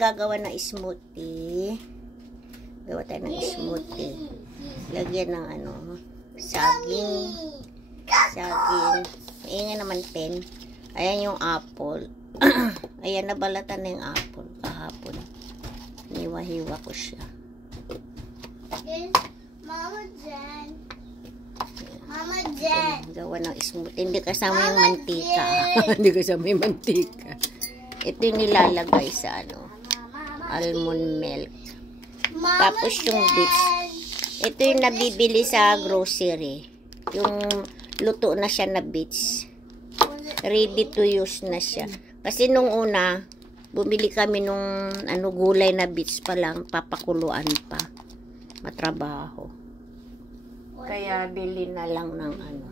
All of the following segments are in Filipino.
gagawa ng smoothie. Gawa tayo ng smoothie. Lagyan ng ano, saging. Ayan naman pen. Ayan yung apple. Ayan, nabalatan na yung apple kahapon. Hiwa-hiwa ko siya. Mama Jen. Gawa ng smoothie. Hindi kasama yung mantika. Hindi kasama yung mantika. Ito yung nilalagay sa ano, almond milk. Tapos yung bits. Ito yung nabibili sa grocery. Yung luto na siya na bits. Ready to use na siya. Kasi nung una, bumili kami nung ano, gulay na bits pa lang, papakuluan pa. Matrabaho. Kaya bili na lang ng ano,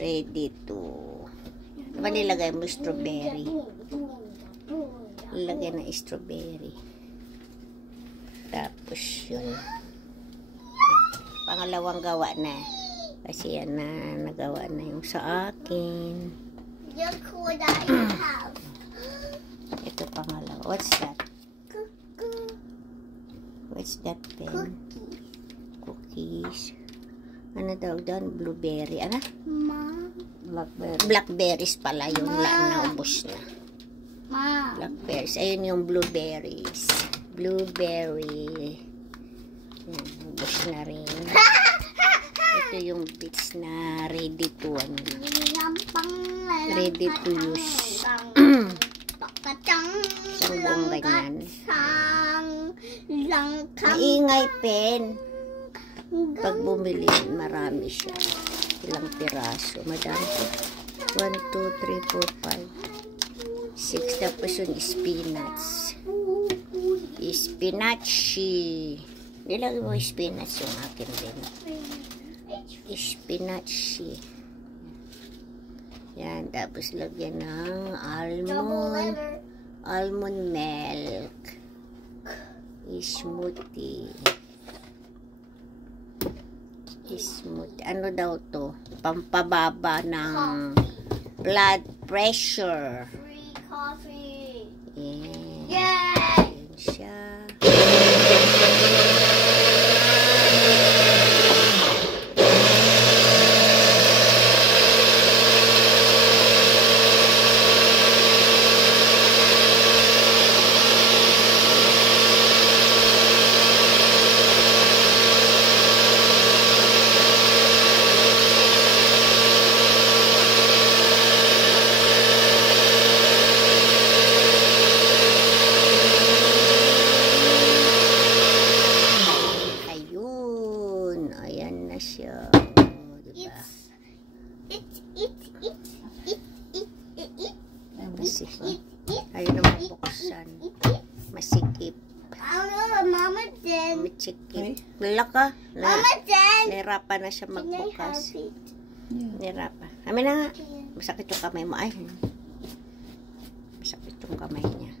ready to. Diba nilagay mo strawberry? Nilagay na strawberry. Tapos yun. Pangalawang gawa na. Kasi yan na, nagawa na yung sa akin. Look what I have. Ito pangalawa. What's that? What's that pen? Cookies. Ano daw doon? Blueberry. Ano? Blackberry. Blackberries pala yun. Naubos na. Blackberries. Ayun yung blueberries. Blueberry. Yan, ubos na rin. Ito yung bits na ready to ano. Ready to use. Isang buong ganyan. Maingay pen. Pag bumili, marami siya. Ilang piraso. Madami po. 1, 2, 3, 4, 5, 6. Tapos yung spinach. Spinachy. Nilagay mo spinach yung akin din. Spinachy. Yan. Tapos lagyan ng almond milk. Smoothie. Smoothie. Ano daw to? Pampababa ng blood pressure. Free coffee. Yeah. Yay! Yan siya. Siya. Diba? Masikip. Ayaw na mabuksan. Masikip. Mama Jen. Masikip. Wala ka. Mama Jen. Nahirapan na siya magbukas. Nahirapan. Amin na nga. Masakit yung kamay mo. Ay. Masakit yung kamay niya.